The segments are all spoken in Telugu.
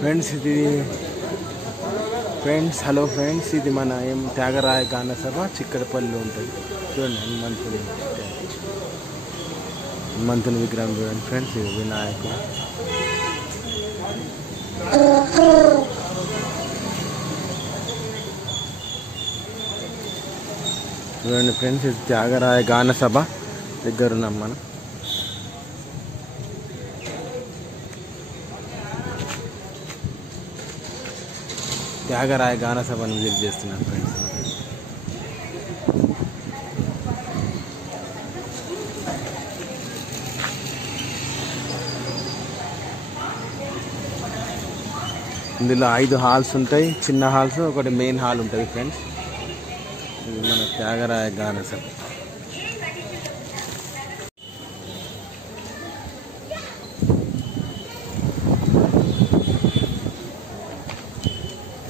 ఫ్రెండ్స్ ఇది హలో ఫ్రెండ్స్, ఇది మన త్యాగరాయ గాన సభ చిక్కడపల్లిలో ఉంటుంది. చూడండి హనుమంతుని విగ్రహం చూడండి ఫ్రెండ్స్. ఇది వినాయకుడు. చూడండి ఫ్రెండ్స్, ఇది త్యాగరాయ గాన సభ దగ్గర ఉన్నాం మనం. త్యాగరాయ గాన సభను విజిట్ చేస్తున్నాను ఫ్రెండ్స్. ఇందులో 5 హాల్స్ ఉంటాయి, చిన్న హాల్స్, ఒకటి మెయిన్ హాల్ ఉంటుంది ఫ్రెండ్స్. ఇది మన త్యాగరాయ గాన సభ.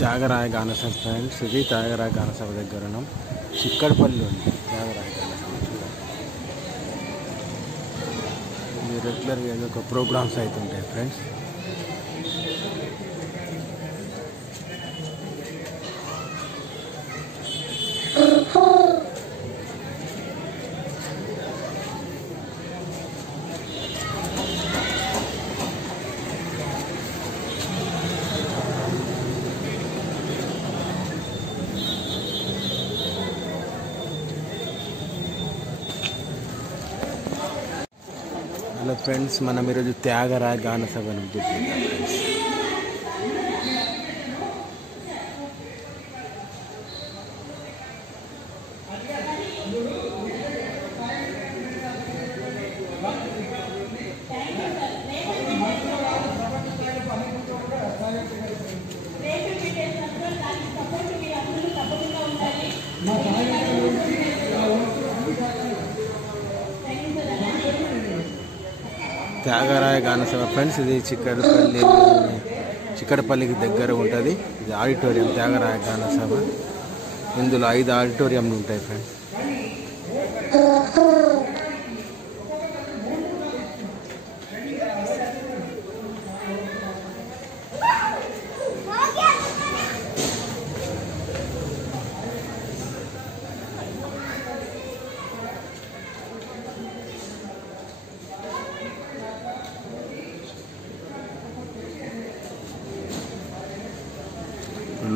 త్యాగరాయ గాన సభ ఫ్రెండ్స్, ఇది త్యాగరాయ గాన సభ దగ్గర ఉన్నాం. చిక్కడపల్లి ఉంది త్యాగరాయ గాన సభ. ఇది రెగ్యులర్గా ఏదో ఒక ప్రోగ్రామ్స్ అవుతుంటాయి ఫ్రెండ్స్. హలో ఫ్రెండ్స్, మనం ఈరోజు త్యాగరాయ గాన సభను విజిట్ చేద్దాం ఫ్రెండ్స్. త్యాగరాయ గాన సభ ఫ్రెండ్స్, ఇది చిక్కడపల్లికి దగ్గర ఉంటుంది. ఇది ఆడిటోరియం త్యాగరాయ గాన సభ. ఇందులో 5 ఆడిటోరియంలు ఉంటాయి ఫ్రెండ్స్.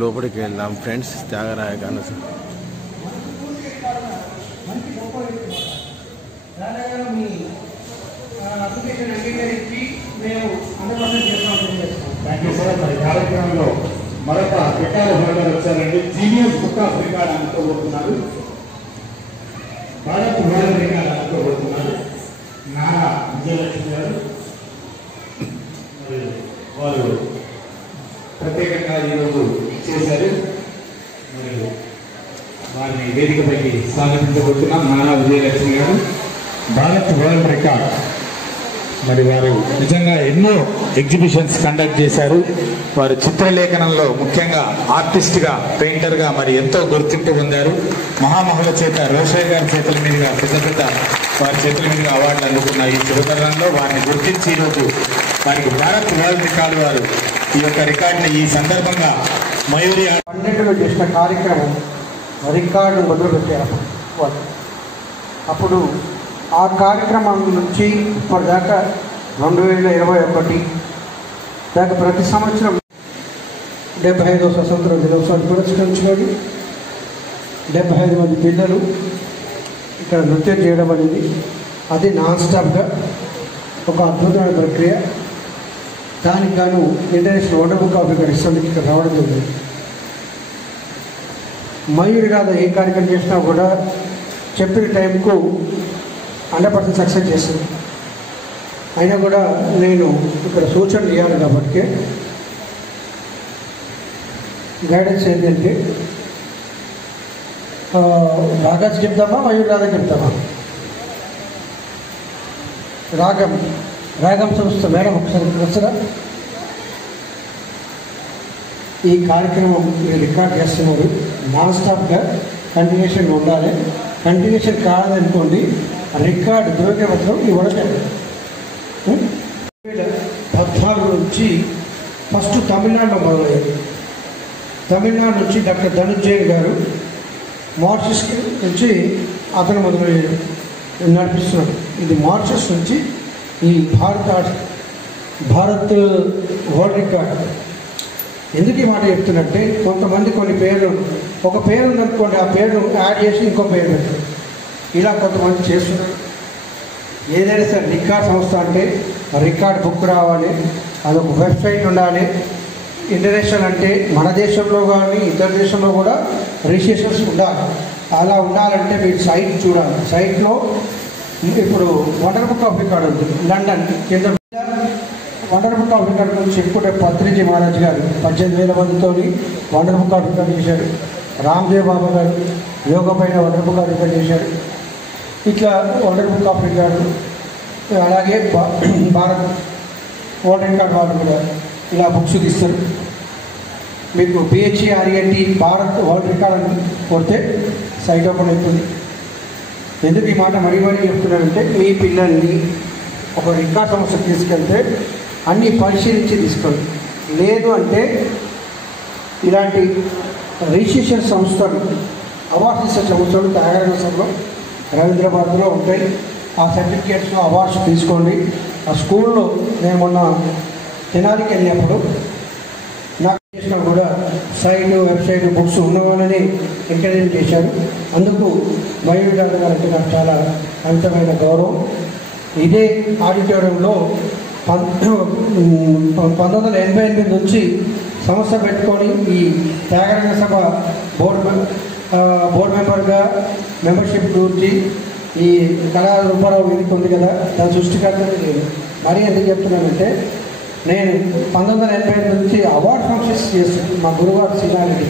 లోపలికి వెళ్దాం ఫ్రెండ్స్. త్యాగరాయ గాన సభ. కార్యక్రమంలో మరొక రికార్డు హోల్డర్ వచ్చారండి. జీనియస్ బుక్ ఆఫ్ రికార్డ్ అనుకోబోతున్నారు. భారత్ వరల్డ్ రికార్డ్ అనుకోబోతున్నారు నారా విజయలక్ష్మి గారు. వారు ప్రత్యేకంగా ఈరోజు చేశారు. మరియు వారిని వేదికపైకి స్వాగతించబోతున్నాం. నారా విజయలక్ష్మి గారు భారత్ వరల్డ్ రికార్డ్. మరి వారు నిజంగా ఎన్నో ఎగ్జిబిషన్స్ కండక్ట్ చేశారు. వారు చిత్రలేఖనంలో ముఖ్యంగా ఆర్టిస్ట్గా, పెయింటర్గా మరి ఎంతో గుర్తింపు పొందారు. మహామహుల చేత రోషయ్య గారి చేతుల మీదుగా పెద్ద వారి చేతుల మీదుగా అవార్డులు అందుకున్న ఈ చిరుతరంలో వారిని గుర్తించి ఈరోజు వారికి భారత్ వరల్డ్ రికార్డు వారు ఈ యొక్క రికార్డుని ఈ సందర్భంగా మయూరి 12లో చేసిన కార్యక్రమం రికార్డు మొదలుపెట్టారు వాళ్ళు. అప్పుడు ఆ కార్యక్రమం నుంచి ఇప్పటిదాకా 2021 దాకా ప్రతి సంవత్సరం 75వ స్వతంత్ర దినోత్సవాన్ని పురస్కరించుకొని 75 మంది పిల్లలు ఇక్కడ నృత్యం చేయడం అనేది అది నాన్ స్టాప్గా ఒక అద్భుతమైన ప్రక్రియ. దానికి గాను international world book of record ఇస్తానికి ఇక్కడ రావడం జరిగింది. మయూరి రాధ ఏ కార్యక్రమం చేసినా కూడా చెప్పిన టైంకు 100% సక్సెస్ చేస్తుంది. అయినా కూడా నేను ఇక్కడ సూచనలు ఇవ్వాలి కాబట్టి గైడెన్స్ ఏంటంటే రాగాస్ చెప్తామా మయూరి రాధ చెప్తామా? రాగం రాగం సంస్థ మేడం ఒకసారి వస్తారా? ఈ కార్యక్రమం మీరు రికార్డ్ చేస్తున్నారు. నాన్ స్టాప్గా కంటిన్యూషన్ ఉండాలి. కంటిన్యూషన్ కాదనుకోండి రికార్డు ధృవపత్రం ఇవ్వడం జరిగింది. 2014 నుంచి ఫస్ట్ తమిళనాడులో మొదలయ్యింది. తమిళనాడు నుంచి డాక్టర్ ధనుంజయ్ గారు మారిషస్ నుంచి అతను మొదలు నడిపిస్తున్నాడు. ఇది మారిషస్ నుంచి ఈ భారత్ వరల్డ్ రికార్డ్. ఎందుకు ఈ మాట చెప్తున్నట్టే, కొంతమంది కొన్ని పేర్లు ఒక పేరు ఉందనుకోండి, ఆ పేరు యాడ్ చేసి ఇంకో పేరు పెడతారు. ఇలా కొంతమంది చేస్తున్నారు. ఏదైనా సరే రికార్డ్ సంస్థ అంటే రికార్డ్ బుక్ రావాలి, అదొక వెబ్సైట్ ఉండాలి. ఇంటర్నేషనల్ అంటే మన దేశంలో కానీ ఇతర దేశంలో కూడా రిజిస్ట్రేషన్స్ ఉండాలి. అలా ఉండాలంటే మీరు సైట్ చూడాలి. సైట్లో ఇప్పుడు వండర్ బుక్ ఆఫ్ రికార్డ్ ఉంది లండన్ కింద. వండర్ బుక్ ఆఫ్ రికార్డ్ గురించి చెప్పుకుంటే పత్రిజీ మహారాజ్ గారు 18,000 మందితో వండర్ బుక్ ఆఫ్ రికార్డ్ చేశారు. రామ్దేవ్ బాబా గారు యోగా పైన వండర్ బుక్ ఆఫ్ రికార్డ్ చేశారు. ఇట్లా వండర్ బుక్ ఆఫ్ రికార్డు, అలాగే భారత్ వరల్డ్ రికార్డ్ వాళ్ళు కూడా ఇలా బుక్స్ తీస్తారు. మీకు BHERET భారత్ వరల్డ్ రికార్డ్ అని కొడితే సైట్ ఓపెన్ అవుతుంది. ఎందుకు ఈ మాట మరీ చెప్తున్నానంటే, మీ పిల్లల్ని ఒక రికార్డ్ సంస్థకు తీసుకెళ్తే అన్నీ పరిశీలించి తీసుకోండి. లేదు అంటే ఇలాంటి రిజిస్ట్రేషన్ సంస్థలు, అవార్డ్స్ ఇచ్చే సంస్థలు త్యాగరాజ సభలో రవీంద్రబాద్లో ఉంటాయి. ఆ సర్టిఫికేట్స్ అవార్డ్స్ తీసుకోండి. ఆ స్కూల్లో నేను మొన్న తెనాలికి వెళ్ళినప్పుడు నాకు చేసిన కూడా సైట్ వెబ్సైట్ బుక్స్ ఉన్న వాళ్ళని ఎంకరేజ్ చేశారు. అందుకు మయూరి డాక్టర్ గారు అంటే నాకు చాలా అమితమైన గౌరవం. ఇదే ఆడిటోరియంలో 1988 నుంచి సంస్థ పెట్టుకొని ఈ త్యాగరాజ సభ బోర్డు మెంబర్గా మెంబర్షిప్ గురించి ఈ కళా రూపారావు వేదిక ఉంది కదా, దాని సృష్టికర్తని నేను. మరీ ఎందుకు చెప్తున్నానంటే, నేను 1988 నుంచి అవార్డ్ ఫంక్షన్స్ చేస్తాను మా గురువారు శ్రీనారెడ్డి.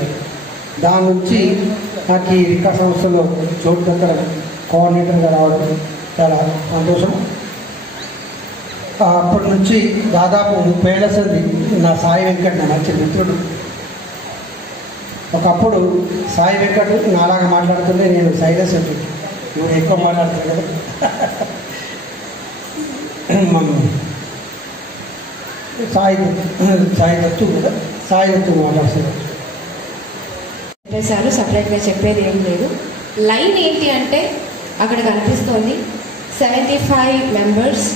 దాని నుంచి నాకు ఈ రికార్డ్ సంస్థలో చోటు దగ్గర కోఆర్డినేటర్గా రావడం చాలా సంతోషం. అప్పటి నుంచి దాదాపు 30 ఏళ్ల సంది నా సాయి వెంకట్ నా మంచి మిత్రుడు. ఒకప్పుడు సాయి వెంకట్ నాలాగా మాట్లాడుతుంటే నేను సైలెన్స్ ఉంటుంది, నువ్వు ఎక్కువ మాట్లాడుతావు కదా. సాయి దత్తు కదా, సాయి దత్తు మాట్లాడుతున్నాడు. చెప్పేశారు, సపరేట్గా చెప్పేది ఏం లేదు. లైన్ ఏంటి అంటే అక్కడ కనిపిస్తోంది 75 మెంబర్స్,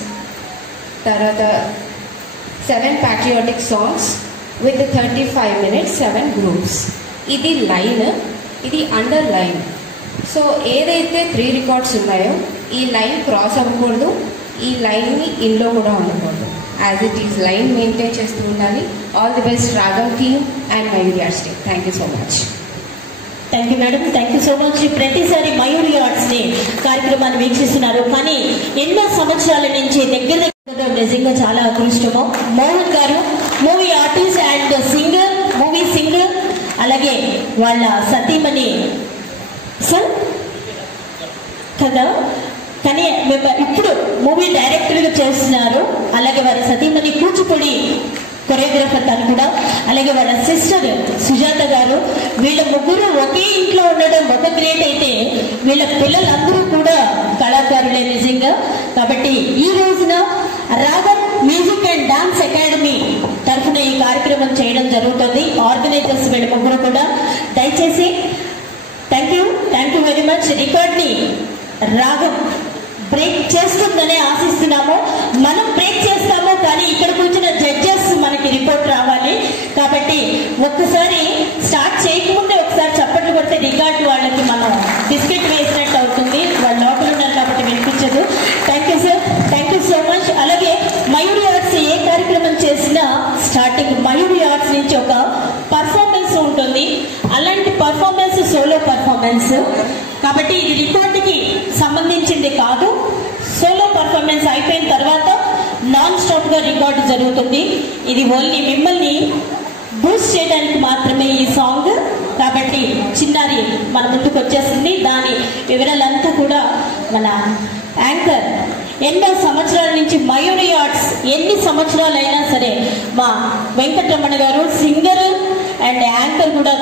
తర్వాత 7 patriotic songs with 35 minutes 7 groups. ఇది లైన్, ఇది అండర్ లైన్. సో ఏదైతే 3 రికార్డ్స్ ఉన్నాయో ఈ లైన్ క్రాస్ అవ్వకూడదు, ఈ లైన్ని ఇన్లో కూడా ఉండకూడదు. As it is line maintain చేస్తూ ఉండాలి. ఆల్ ది బెస్ట్ రాగం team and Mayuri arts team. Thank you so much. Thank you madam, thank you so much. ప్రతిసారి మయూరి ఆర్ట్స్ని కార్యక్రమాన్ని వీక్షిస్తున్నారు, కానీ ఎన్నో సంవత్సరాల నుంచి దగ్గర నిజంగా చాలా అదృష్టము. మోహన్ గారు movie artist and singer, movie singer, అలాగే వాళ్ళ సతీమణి సార్ కదా, కానీ ఇప్పుడు మూవీ డైరెక్టర్గా చేస్తున్నారు. అలాగే వారి సతీమణి కూచిపూడి కొరియోగ్రాఫర్ తను కూడా, అలాగే వాళ్ళ సిస్టర్ సుజాత గారు. వీళ్ళ ముగ్గురు ఒకే ఇంట్లో ఉండడం ఒక గ్రేట్ అయితే, వీళ్ళ పిల్లలందరూ కూడా కళాకారులే నిజంగా. కాబట్టి ఈ రోజున రాగం మ్యూజిక్ అండ్ డాన్స్ అకాడమీ తరఫున ఈ కార్యక్రమం చేయడం జరుగుతుంది. ఆర్గనైజర్స్ వీళ్ళ ముగ్గురు కూడా. దయచేసి థ్యాంక్ యూ వెరీ మచ్. రికార్డ్ని రాగం బ్రేక్ చేస్తుందనే ఆశిస్తున్నాము. మనం బ్రేక్ చేస్తాము, కానీ ఇక్కడ కూర్చున్న జడ్జెస్ మనకి రిపోర్ట్ రావాలి. కాబట్టి ఒక్కసారి స్టార్ట్ చేయకముందే ఒకసారి చప్పట్లు కొడితే రికార్డు వాళ్ళకి మనం బిస్కెట్ వేసినట్టు అవుతుంది. వాళ్ళు లోపల ఉన్నారు కాబట్టి వినిపించదు. Thank you sir, thank you so much. అలాగే మయూరి ఆర్ట్స్ ఏ కార్యక్రమం చేసినా స్టార్టింగ్ మయూరి ఆర్ట్స్ నుంచి ఒక పర్ఫార్మెన్స్ ఉంటుంది. అలాంటి పర్ఫార్మెన్స్ సోలో పర్ఫార్మెన్స్ కాబట్టి ఇది రికార్డుకి సంబంధించింది కాదు. సోలో పర్ఫార్మెన్స్ అయిపోయిన తర్వాత నాన్ స్టాప్ గా రికార్డు జరుగుతుంది. ఇది ఓన్లీ మిమ్మల్ని బూస్ట్ చేయడానికి మాత్రమే ఈ సాంగ్. కాబట్టి చిన్నారి మన ముందుకు వచ్చేసింది. దాని వివరాలంతా కూడా మన యాంకర్ ఎన్నో సంవత్సరాల నుంచి మయూరి ఆర్ట్స్ ఎన్ని సంవత్సరాలైనా సరే మా వెంకటరమణ గారు సింగర్ అండ్ యాంకర్ కూడా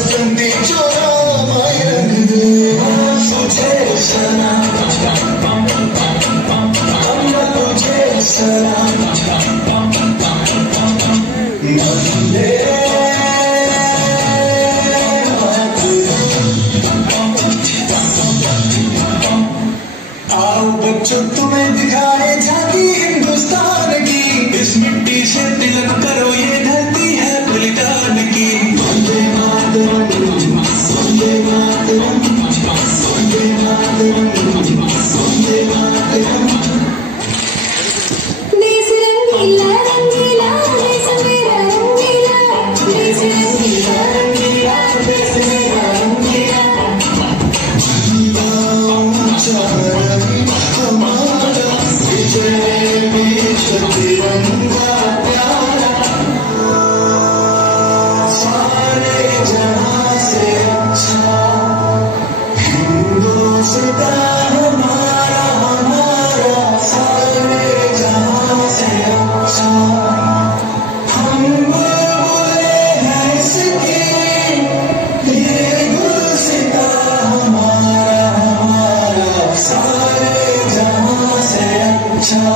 बसंती चोरा मायन दे तुझे सलाम अम्मा तुझे सलाम वंदे आओ बच्चों तुम्हें दिखाए झांकी हिंदुस्तान की इस मिट्टी से तिलक करो ये धरती है बलिदान की वंदे मातरम वंदे मातरम वंदे मातरम वंदे मातरम देश रंगीला रंगीला देश मेरा रंगीला देश रंगीला रंगीला देश मेरा रंगीला हमारा विजय विश्व तिरंगा प्यारा सारे जहां से अच्छा हिंदुस्तान हमारा हमारा सारे जहां से अच्छा हम बुलबुले हैं इसके ये गुलसिता हमारा हमारा सारे जहां से अच्छा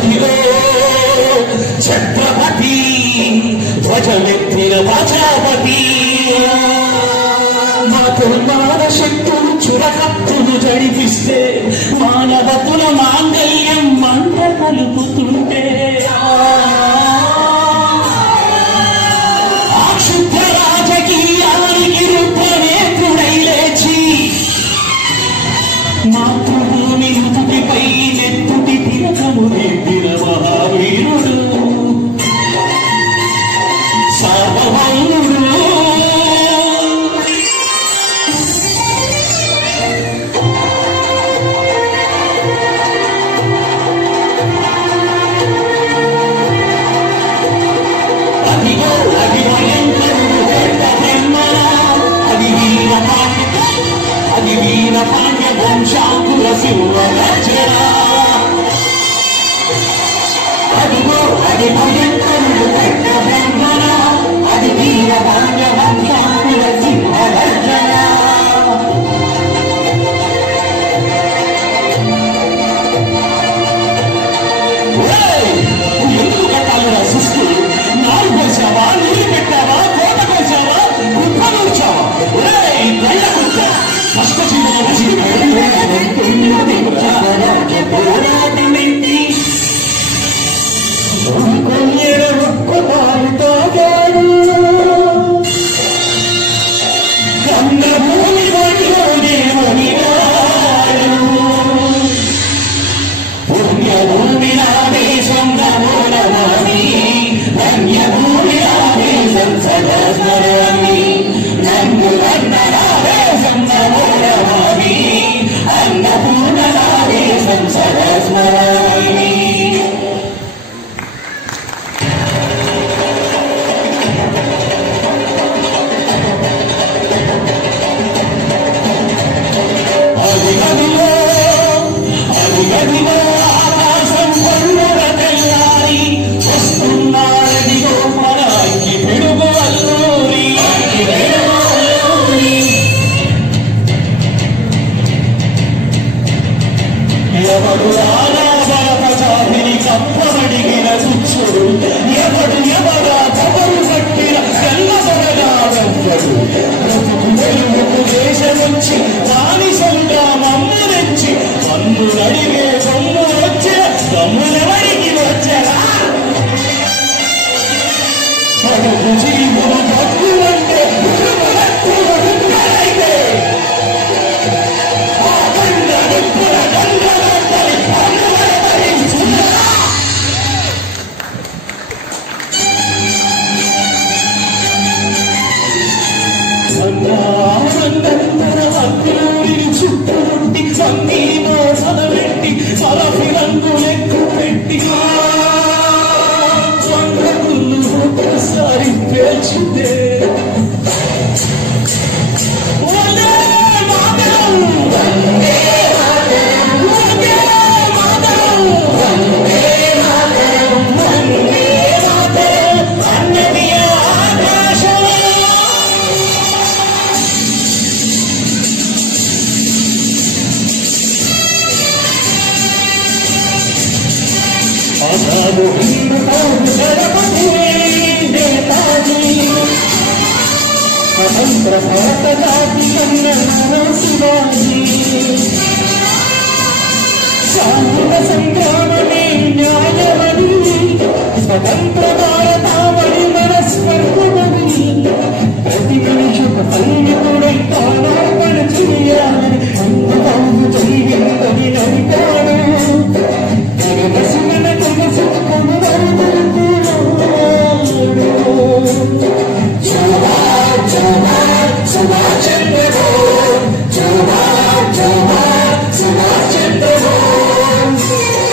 అదిలో ఛత్రపతి ధ్వజమెత్తిన ప్రజాపతి మాన శక్తులు చురకత్తులు జడిపిస్తే మానవతుల మాంగళ్యం మంట కలుపుతుంటే ఆ క్షుద్ర రాజకీయానికి రూపనేత్రుడై లేచి మాతృభూమి నుదుటిపై నెత్తుటి తిలకము నెత్తిన మహావీరుడు సార్వభౌముడు అది వీర పాండ్య వంశాంకుల సింహగర్జన అదిగో అది భయంకరుడు పెద్ద బ్రహ్మణ అది వీర పాండ్య వంశాంకుల సింహగర్జన ఎందుకు కట్టాలి సృష్టి నాలుగు వేసావా నీళ్ళు పెట్టావా కోట వేసావా గుప్పలు వచ్చావా పుణ్యభూమి నాదేశం నమోనమామి ధన్యభూమి నాదేశం సదాస్మరామి నన్ను అన్నదాదేశం నమోనమామి అన్నపూర్ణ నాదేశం సదాస్మరామి అదిగదిలో ఆకాశం పన్నుల తెల్లారి వస్తున్నారదిగో మన అగ్గి పిడుగు అల్లూరి ఎవడు ఆరాబలపచారిని కప్పబడిగిన తుచ్చుడు ఎవడా కబరు పట్టిన తెల్లబడగా వెంపడు బ్రతుకు వెలుగుకు దేశమొచ్చి బానిసలుగా మమ్ము తెచ్చి మన్ను నడిగే సొమ్ము వచ్చే దమ్ములెవరికి వచ్చరా పడుకు జీవులు పట్టులంటే అయితే చుట్టుముట్టి సంగీతో చదవెట్టి సలఫి రంగు లెక్కు పెట్టి ఒకసారి పేల్చిందే స్వతంత్ర భారత జాతి కన్నా శివాజీ శాంత సంగ్రామమే న్యాయమని స్వతంత్ర భారతావళి మనస్పర్ధమని ప్రతి మనిషి ఒక సైనికుడై ప్రాణార్పణ చేయాలని అంతకు జరిగిందని నడిపాడు మన తెలుసుకుని Subhash Chandra Bose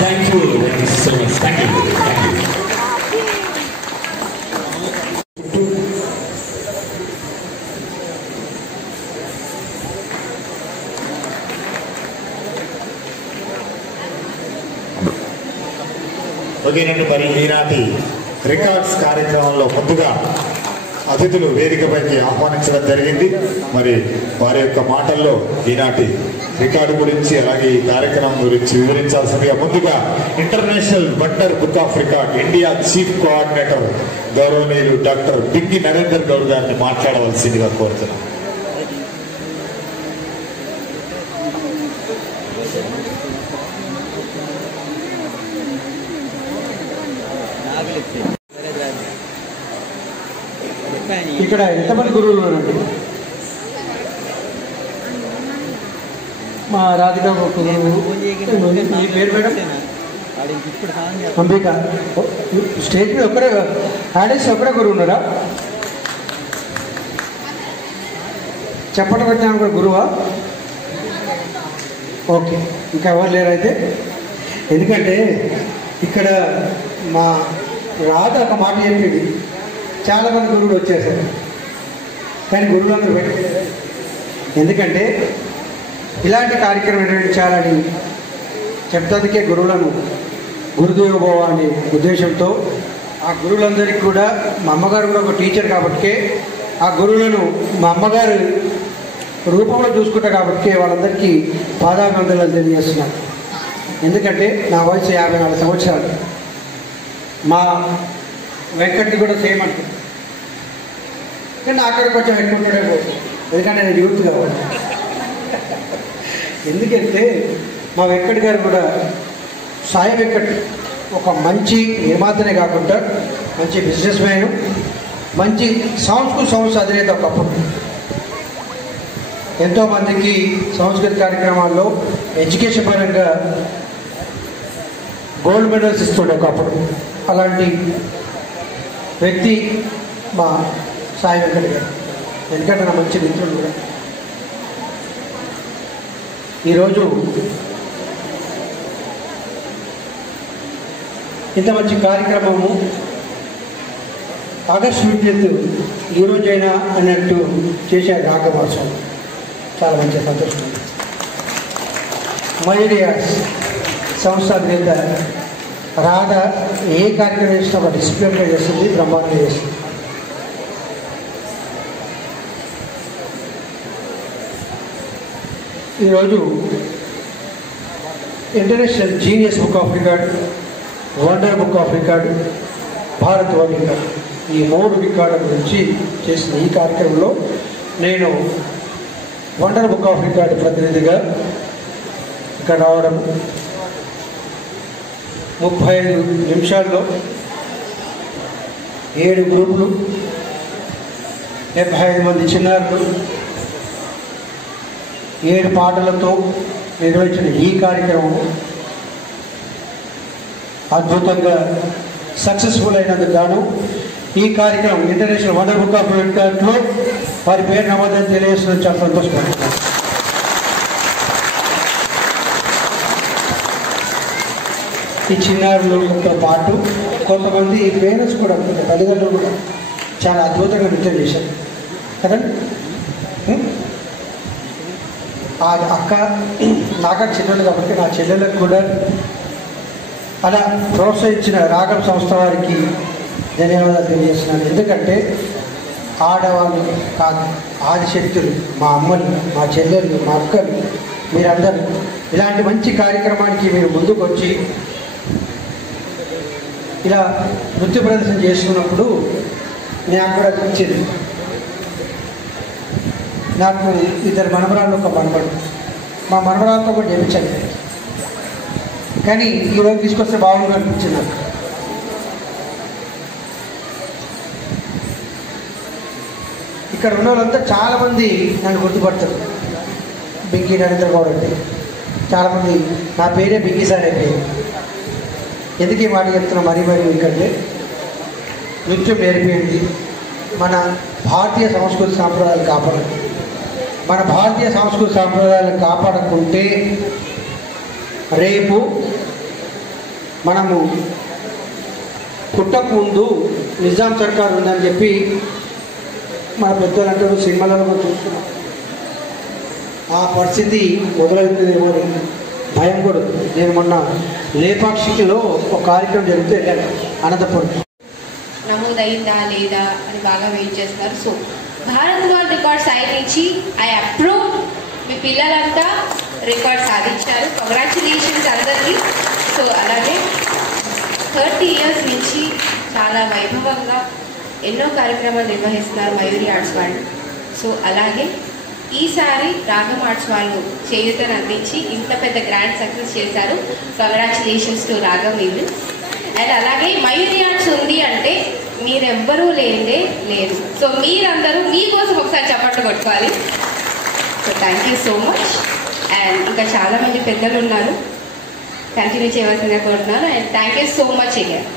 thank you so much. Thank you. ఓకేనండి, మరి ఈనాటి రికార్డ్స్ కార్యక్రమంలో ముందుగా అతిథులు వేదికపైకి ఆహ్వానించడం జరిగింది. మరి వారి యొక్క మాటల్లో ఈనాటి రికార్డు గురించి అలాగే ఈ కార్యక్రమం గురించి వివరించాల్సిందిగా ముందుగా international wonder book of record India chief coordinator గౌరవనీయులు డాక్టర్ బింగి నరేందర్ గౌడ్ గారిని మాట్లాడవలసిందిగా కోరుతున్నాను. ఇక్కడ ఎంతమంది గురువులు ఉన్నారండి? మా రాధిక గురువు. మీ పేరు మేడం? అంబిక. స్టేజ్ మీద ఒక్కడే ఆడేసి ఒక్కడే గురువు ఉన్నారా? చెప్పడం వచ్చాను కూడా గురువా? ఓకే, ఇంకా ఎవరు లేరైతే. ఎందుకంటే ఇక్కడ మా రాధ ఒక మాట చెప్పింది, చాలామంది గురువులు వచ్చేసారు కానీ గురువులందరూ పెట్టలేదు. ఎందుకంటే ఇలాంటి కార్యక్రమం నిర్వహించాలని చెప్తాదికే గురువులను గురుదేవోభవ అనే ఉద్దేశంతో ఆ గురువులందరికీ కూడా మా అమ్మగారు కూడా ఒక టీచర్ కాబట్టి ఆ గురువులను మా అమ్మగారు రూపంలో చూసుకుంటా కాబట్టి వాళ్ళందరికీ పాదాభివందనాలు తెలియజేస్తున్నాను. ఎందుకంటే నా వయసు 54 సంవత్సరాలు. మా వెంకట్ని కూడా సేమ్ అంటుంది కానీ అక్కడ కొంచెం ఎక్కువ ఉండడే పోతుంది, ఎందుకంటే నేను యూత్ కాబట్టి. ఎందుకంటే మా వెంకట్ గారు కూడా సాయి వెంకట్ ఒక మంచి నిర్మాతనే కాకుండా మంచి బిజినెస్ మ్యాన్, మంచి సంస్కృత సంస్థ అధినేత. ఒకప్పుడు ఎంతోమందికి సంస్కృత కార్యక్రమాల్లో ఎడ్యుకేషన్ పరంగా గోల్డ్ మెడల్స్ ఇస్తుండే ఒకప్పుడు. అలాంటి వ్యక్తి మా సాయి వెంకట్ గారు. ఎందుకంటే నా మంచి మిత్రులు కూడా. ఈరోజు ఇంత మంచి కార్యక్రమము ఆగస్టు 15 ఈరోజైనా అన్నట్టు చేశారు రాఘవాసం. చాలా మంచి సంతోషం. మయూరియాస్ సంస్థ అధినేత రాధ ఏ కార్యక్రమం చేసినా ఒక డిసిప్లిన్గా చేస్తుంది, బ్రహ్మాండంగా చేస్తుంది. ఈరోజు international genius book of record, wonder book of record, Bharat world record, ఈ 3 రికార్డుల గురించి చేసిన ఈ కార్యక్రమంలో నేను వండర్ బుక్ ఆఫ్ రికార్డ్ ప్రతినిధిగా ఇక్కడ రావడం 35 నిమిషాల్లో 7 గ్రూపులు, 75 మంది చిన్నారులు, 7 పాటలతో నిర్వహించిన ఈ కార్యక్రమం అద్భుతంగా సక్సెస్ఫుల్ అయినందుకు గాను ఈ కార్యక్రమం ఇంటర్నేషనల్ వండర్ బుక్ ఆఫ్ రికార్డ్లో వారి పేరు నమోదని తెలియజేస్తున్న చాలా సంతోషపడుతున్నాను. ఈ చిన్నారులతో పాటు కొంతమంది పేరెంట్స్ కూడా ఉంటుంది, తల్లిదండ్రులు కూడా చాలా అద్భుతంగా నృత్యం చేశారు కదండి. ఆ అక్క నాకన్నా చిన్నది కాబట్టి నా చెల్లెలకు కూడా అలా ప్రోత్సహించిన రాగం సంస్థ వారికి ధన్యవాదాలు తెలియజేస్తున్నాను. ఎందుకంటే ఆడవాళ్ళు కాదు, ఆదిశక్తులు, మా అమ్మలు, మా చెల్లెళ్ళు, మా అక్కలు, మీరందరూ ఇలాంటి మంచి కార్యక్రమానికి మీరు ముందుకు వచ్చి ఇలా నృత్య ప్రదర్శన చేసుకున్నప్పుడు నాకు కూడా అనిపించింది. నాకు 2 మనమరాళ్ళు, ఒక మనమడు. మా మనమరాలతో కూడా చేయించాను కానీ ఈరోజు తీసుకొస్తే బాగుంది అనిపించింది నాకు. ఇక్కడ ఉన్న వాళ్ళంతా చాలామంది నన్ను గుర్తుపడతారు. బింగి నరేంద్ర గౌడ్ అంటే చాలామంది నా పేరే బింగి సార్ అయిపోయింది. ఎందుకు ఈ మాట చెప్తున్నా మరీ ఎందుకంటే నృత్యం నేర్పింది మన భారతీయ సంస్కృతి సాంప్రదాయాలు కాపాడాలి. మన భారతీయ సంస్కృతి సాంప్రదాయాలను కాపాడకుంటే రేపు మనము పుట్టక ముందు నిజాం సర్కార్ ఉందని చెప్పి మన పెద్దలు అంటారు, సినిమాలలో కూడా చూస్తున్నాం. ఆ పరిస్థితి మొదలవుతుందేమో అని భయం కూడా ఉంది. నేను మొన్న లేపాక్షిలో ఒక కార్యక్రమం జరిగితే వెళ్ళాను అనంతపురం. నమోదైందా లేదా అని బాగా వెయిట్ చేస్తున్నారు. So Bharat world record site నుంచి ఐ అప్రూవ్. మీ పిల్లలంతా రికార్డ్ సాధించారు. కంగ్రాచులేషన్స్ అందరికీ. సో అలాగే 30 years నుంచి చాలా వైభవంగా ఎన్నో కార్యక్రమాలు నిర్వహిస్తున్నారు మయూరి ఆర్ట్స్ వాళ్ళు. సో అలాగే ఈసారి రాగం ఆర్ట్స్ వాళ్ళు చేయూతను అందించి ఇంత పెద్ద గ్రాండ్ సక్సెస్ చేశారు. కంగ్రాచులేషన్స్ టు రాగం ఈవెంట్. అండ్ అలాగే మయూరి ఆర్ట్స్ ఉంది అంటే మీరెవ్వరూ లేదే లేదు. సో మీరందరూ మీకోసం ఒకసారి చప్పట్లు కొట్టుకోవాలి. So thank you so much. And ఇంకా చాలామంది పెద్దలు ఉన్నారు, కంటిన్యూ చేయవలసిందిగా కోరుతున్నాను. And thank you so much again.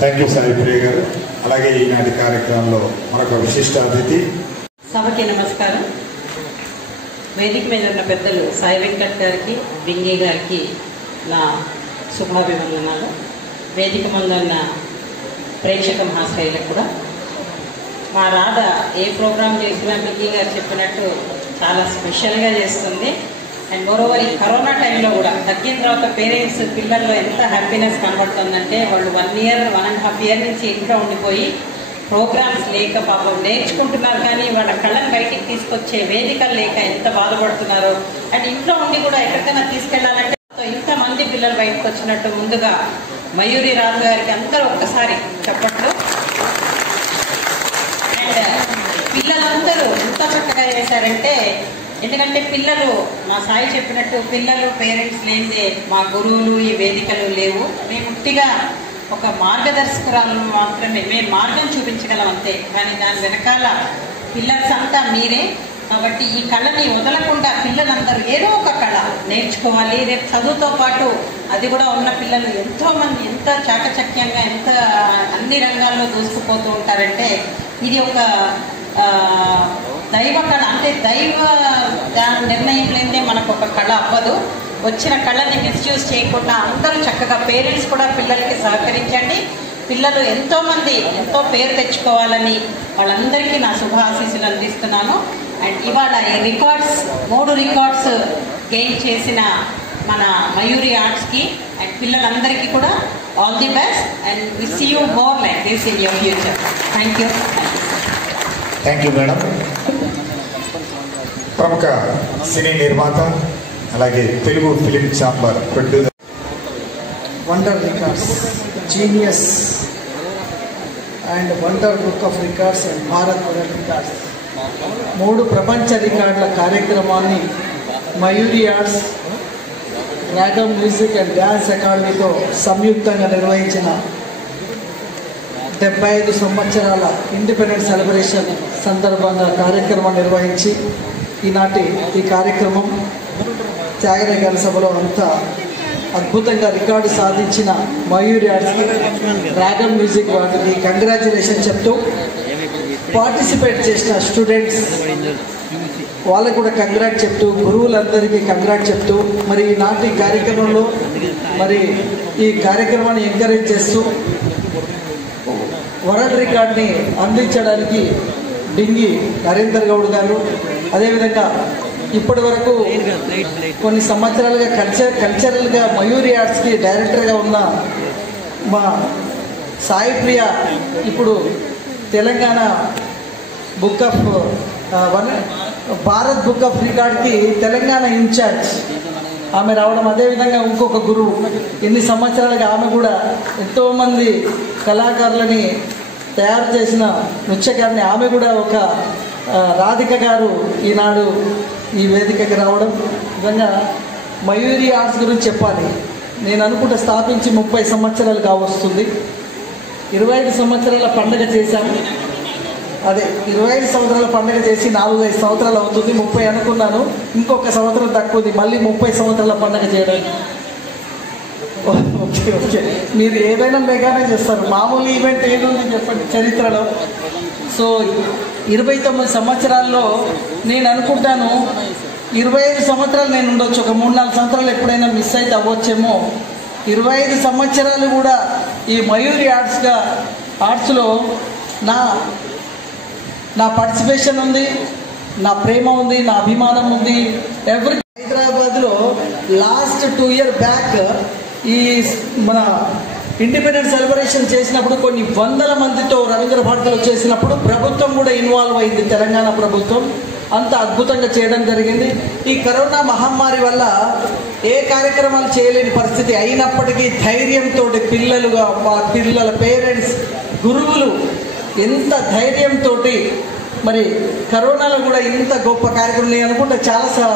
Thank you Sai Priya గారు. అలాగే ఈనాటి కార్యక్రమంలో మరొక విశిష్ట అతిథి. సభకి నమస్కారం. వేదిక మీద ఉన్న పెద్దలు సాయి వెంకట్ గారికి, బింగే గారికి నా శుభాభివందనాలు. వేదిక ముందు ఉన్న ప్రేక్షక మహాశ్రయులకు కూడా. మా రాధ ఏ ప్రోగ్రాం చేసినా బింగే గారు చెప్పినట్టు చాలా స్పెషల్గా చేస్తుంది. అండ్ మోరోవర్ ఈ కరోనా టైంలో కూడా తగ్గిన తర్వాత పేరెంట్స్ పిల్లల్లో ఎంత హ్యాపీనెస్ కనబడుతుందంటే వాళ్ళు 1 year 1.5 year నుంచి ఇంట్లో ఉండిపోయి ప్రోగ్రామ్స్ లేక పాపం నేర్చుకుంటున్నారు, కానీ వాళ్ళ కళ్ళని బయటికి తీసుకొచ్చే వేదికలు లేక ఎంత బాధపడుతున్నారో. అండ్ ఇంట్లో ఉండి కూడా ఎక్కడికైనా తీసుకెళ్లాలంటే ఇంతమంది పిల్లలు బయటకు వచ్చినట్టు ముందుగా మయూరి రాజు గారికి అందరూ ఒక్కసారి చెప్పట్లు. అండ్ పిల్లలందరూ ఎంత చక్కగా చేశారంటే, ఎందుకంటే పిల్లలు మా సాయి చెప్పినట్టు పిల్లలు పేరెంట్స్ లేనిదే మా గురువులు ఈ వేదికలు లేవు. మేము ముట్టిగా ఒక మార్గదర్శకురాలను మాత్రమే, మేము మార్గం చూపించగలం అంతే, కానీ దాని వెనకాల పిల్లర్స్ అంతా మీరే. కాబట్టి ఈ కళని వదలకుండా పిల్లలందరూ ఏదో ఒక కళ నేర్చుకోవాలి. రేపు చదువుతో పాటు అది కూడా ఉన్న పిల్లలు ఎంతోమంది ఎంత చాకచక్యంగా ఎంత అన్ని రంగాల్లో దూసుకుపోతూ ఉంటారంటే ఇది ఒక దైవ కళ. అంటే దైవ నిర్ణయం లేదే మనకు ఒక కళ అవ్వదు. వచ్చిన కళని మిస్యూజ్ చేయకుండా అందరూ చక్కగా పేరెంట్స్ కూడా పిల్లలకి సహకరించండి. పిల్లలు ఎంతోమంది ఎంతో పేరు తెచ్చుకోవాలని వాళ్ళందరికీ నా శుభ ఆశీస్సులు అందిస్తున్నాను. అండ్ ఇవాళ ఈ రికార్డ్స్ 3 రికార్డ్స్ గెయిన్ చేసిన మన మయూరి ఆర్ట్స్కి అండ్ పిల్లలందరికీ కూడా all the best and we see you more like this in your future. Thank you. Thank you madam. ప్రముఖ సినీ నిర్మాత అలాగే Telugu film chamber producer, wonder records, genius and wonder book of records and Bharat world records 3 ప్రపంచ రికార్డుల కార్యక్రమాన్ని Mayuri arts, Ragam music and dance అకాడమీతో సంయుక్తంగా నిర్వహించిన 75 సంవత్సరాల ఇండిపెండెన్స్ సెలబ్రేషన్ సందర్భంగా కార్యక్రమం నిర్వహించి ఈనాటి ఈ కార్యక్రమం త్యాగరాయ సభలో అంతా అద్భుతంగా రికార్డు సాధించిన మయూరి ఆర్ట్స్కి, రాగం మ్యూజిక్ వాటికి కంగ్రాచులేషన్ చెప్తూ, పార్టిసిపేట్ చేసిన స్టూడెంట్స్ వాళ్ళకు కూడా కంగ్రాట్ చెప్తూ, గురువులందరికీ కంగ్రాట్ చెప్తూ, మరి ఈనాటి కార్యక్రమంలో మరి ఈ కార్యక్రమాన్ని ఎంకరేజ్ చేస్తూ వరల్డ్ రికార్డ్ని అందించడానికి డింగి నరేందర్ గౌడ్ గారు, అదేవిధంగా ఇప్పటి వరకు కొన్ని సంవత్సరాలుగా కల్చరల్గా మయూరి ఆర్ట్స్కి డైరెక్టర్గా ఉన్న మా సాయి ప్రియ ఇప్పుడు Telangana book of Bharat book of రికార్డ్కి తెలంగాణ ఇన్ఛార్జ్ ఆమె రావడం, అదేవిధంగా ఇంకొక గురువు ఎన్ని సంవత్సరాలుగా ఆమె కూడా ఎంతోమంది కళాకారులని తయారు చేసిన నృత్యకారిని, ఆమె కూడా ఒక రాధిక గారు ఈనాడు ఈ వేదికకి రావడం. నిజంగా మయూరి ఆర్ట్స్ గురించి చెప్పాలి. నేను అనుకుంటే స్థాపించి 30 సంవత్సరాలు కావస్తుంది. 25 సంవత్సరాల పండుగ చేశాము. అదే 25 సంవత్సరాల పండుగ చేసి 4-5 సంవత్సరాలు అవుతుంది. 30 అనుకున్నాను, ఇంకొక సంవత్సరం తక్కువది, మళ్ళీ 30 సంవత్సరాల పండుగ చేయడం. ఓకే ఓకే, మీరు ఏదైనా మెగానే చేస్తారు, మామూలు ఈవెంట్ ఏది ఉంది చెప్పండి చరిత్రలో. సో 29 సంవత్సరాల్లో నేను అనుకుంటాను 25 సంవత్సరాలు నేను ఉండొచ్చు, ఒక 3-4 సంవత్సరాలు ఎప్పుడైనా మిస్ అయితే అవ్వచ్చేమో. 25 సంవత్సరాలు కూడా ఈ మయూరి ఆర్ట్స్లో నా పార్టిసిపేషన్ ఉంది, నా ప్రేమ ఉంది, నా అభిమానం ఉంది. హైదరాబాద్లో లాస్ట్ 2 years బ్యాక్ ఈ మన ఇండిపెండెన్స్ సెలబ్రేషన్ చేసినప్పుడు కొన్ని వందల మందితో రవీంద్ర భారతిలో చేసినప్పుడు ప్రభుత్వం కూడా ఇన్వాల్వ్ అయింది, తెలంగాణ ప్రభుత్వం. అంత అద్భుతంగా చేయడం జరిగింది. ఈ కరోనా మహమ్మారి వల్ల ఏ కార్యక్రమాలు చేయలేని పరిస్థితి అయినప్పటికీ ధైర్యంతో పిల్లల పేరెంట్స్, గురువులు ఎంత ధైర్యంతో మరి కరోనాలో కూడా ఇంత గొప్ప కార్యక్రమం. నేను అనుకుంటా చాలా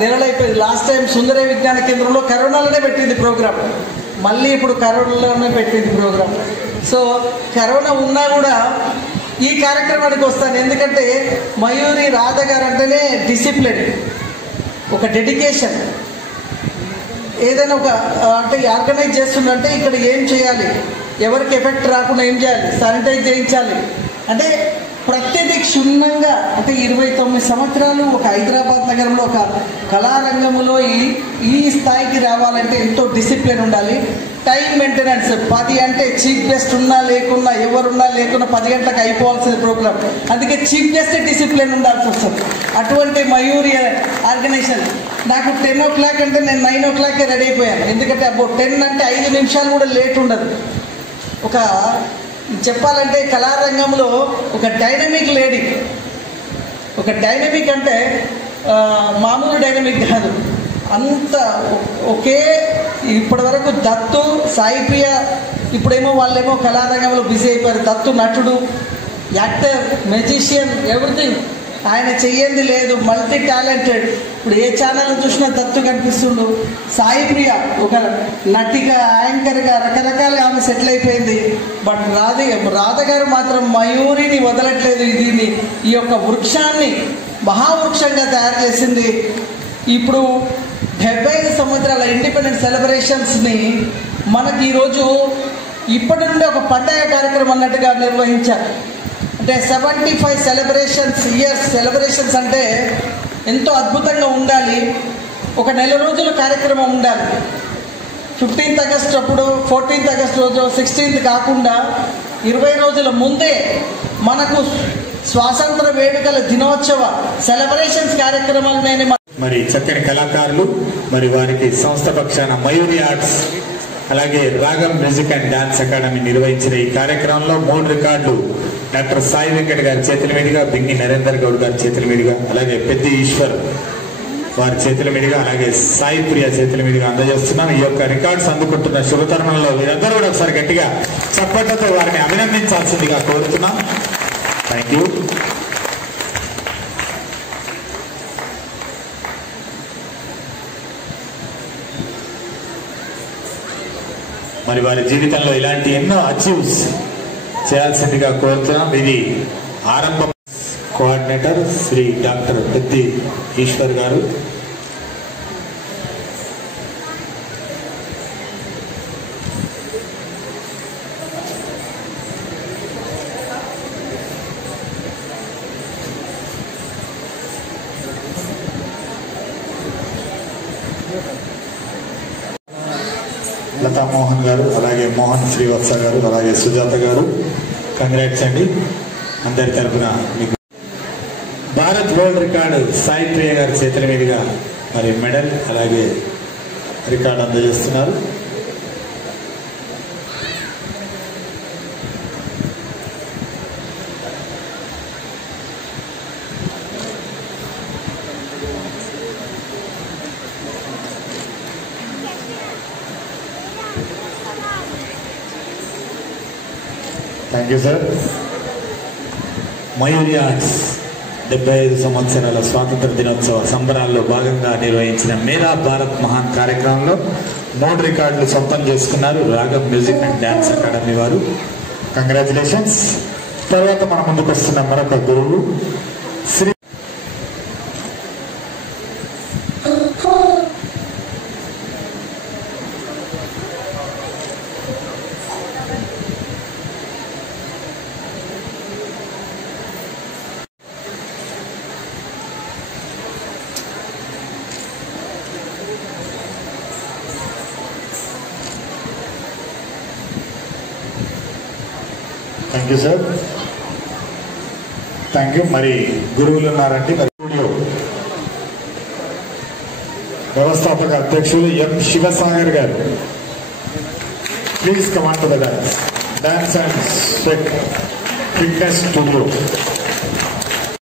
నెలలైపోయింది. లాస్ట్ టైం సుందరయ్య విజ్ఞాన కేంద్రంలో కరోనాలోనే పెట్టింది ప్రోగ్రామ్, మళ్ళీ ఇప్పుడు కరోనాలోనే పెట్టింది ప్రోగ్రామ్. సో కరోనా ఉన్నా కూడా ఈ కార్యక్రమానికి వస్తాను, ఎందుకంటే మయూరి రాధ గారు అంటేనే డిసిప్లిన్, ఒక డెడికేషన్. ఏదైనా ఒక అంటే ఆర్గనైజ్ చేస్తుందంటే ఇక్కడ ఏం చేయాలి, ఎవరికి ఎఫెక్ట్ రాకుండా ఏం చేయాలి, శానిటైజ్ చేయించాలి అంటే ప్రతిదీ క్షుణ్ణంగా. అంటే 29 సంవత్సరాలు ఒక హైదరాబాద్ నగరంలో ఒక కళారంగంలో ఈ స్థాయికి రావాలంటే ఎంతో డిసిప్లిన్ ఉండాలి, టైం మెయింటెనెన్స్. 10 అంటే చీఫ్ గెస్ట్ ఉన్నా లేకున్నా, ఎవరున్నా లేకున్నా 10 గంటలకు అయిపోవాల్సిన ప్రోగ్రామ్. అందుకే చీఫ్ గెస్ట్ డిసిప్లిన్ ఉండాల్సి వస్తుంది. అటువంటి మయూరి ఆర్గనైజేషన్. నాకు 10 o'clock అంటే నేను 9 o'clock రెడీ అయిపోయాను, ఎందుకంటే అబౌట్ 10 అంటే 5 నిమిషాలు కూడా లేట్ ఉండదు. ఒక చెప్పాలంటే కళారంగంలో ఒక డైనమిక్ లేడీ, ఒక డైనమిక్ అంటే మామూలు డైనమిక్ కాదు, అంత ఒకే. ఇప్పటి వరకు దత్తు, సాయిప్రియ, ఇప్పుడేమో వాళ్ళేమో కళారంగంలో బిజీ అయిపోయారు. దత్తు నటుడు, యాక్టర్, మెజిషియన్, ఎవ్రీథింగ్. ఆయన చెయ్యంది లేదు, మల్టీ టాలెంటెడ్. ఇప్పుడు ఏ ఛానల్ చూసినా దత్తు కనిపిస్తుండు. సాయిప్రియ ఒక నటిగా, యాంకర్గా రకరకాలుగా ఆమె సెటిల్ అయిపోయింది. బట్ రాధ గారు మాత్రం మయూరిని వదలట్లేదు. ఈ యొక్క వృక్షాన్ని మహావృక్షంగా తయారు చేసింది. ఇప్పుడు 75 సంవత్సరాల ఇండిపెండెన్స్ సెలబ్రేషన్స్ని మనకి ఈరోజు ఇప్పటి నుండి ఒక పండగ కార్యక్రమం అన్నట్టుగా నిర్వహించారు. అంటే 75 సెలబ్రేషన్స్ అంటే ఎంతో అద్భుతంగా ఉండాలి. ఒక నెల రోజుల కార్యక్రమం ఉండాలి. 15th August అప్పుడు, 14th August రోజు, 16th కాకుండా 20 రోజుల ముందే మనకు స్వాతంత్ర వేడుకల దినోత్సవ సెలబ్రేషన్స్ కార్యక్రమాలు మరి చక్కని కళాకారులు, మరి వారికి సంస్థ పక్షాన మయూరి ఆర్ట్స్ అలాగే రాగం మ్యూజిక్ అండ్ డాన్స్ అకాడమీ నిర్వహించిన ఈ కార్యక్రమంలో 3 రికార్డులు డాక్టర్ సాయి వెంకట్ గారి చేతుల మీదుగా, బింగి నరేందర్ గౌడ్ గారి చేతుల మీదుగా, అలాగే పెద్ద ఈశ్వర్ వారి చేతుల మీదుగా, అలాగే సాయి ప్రియ చేతుల మీదుగా అందజేస్తున్నాం. ఈ యొక్క రికార్డ్స్ అందుకుంటున్న శుభతరుణంలో మీరందరూ కూడా ఒకసారి గట్టిగా చప్పట్లతో వారిని అభినందించాల్సిందిగా కోరుతున్నాం. Thank you. మరి వారి జీవితంలో ఇలాంటి ఎన్నో అచీవ్స్ చేయాల్సిందిగా కోరుతున్నాం. ఇది ఆరంభం. కోఆర్డినేటర్ శ్రీ డాక్టర్ పెద్ది ఈశ్వర్ గారు. లతా మోహన్ గారు, అలాగే మోహన్ శ్రీవత్స గారు, అలాగే సుజాత గారు, కంగ్రాట్స్ అండి అందరి తరఫున. మీకు భారత్ వరల్డ్ రికార్డు సాయి ప్రియ గారి చేతుల మీదుగా మరి మెడల్ అలాగే రికార్డు అందజేస్తున్నారు. Thank you sir. Mayuri arts 75 సంవత్సరాల స్వాతంత్ర దినోత్సవ సంబరాల్లో భాగంగా నిర్వహించిన మేరా భారత్ మహాన్ కార్యక్రమంలో 3 రికార్డులు సొంతం చేసుకున్నారు Ragam music and dance academy వారు. కంగ్రాచులేషన్స్. తర్వాత మన ముందుకు వస్తున్న మరొక గురువు Shri thank you sir, thank you. మరి గురువులు ఉన్నారండి. మరి స్టూడియో వ్యవస్థాపక అధ్యక్షులు ఎం శివసాగర్ గారు, please command to the dance and fitness studio.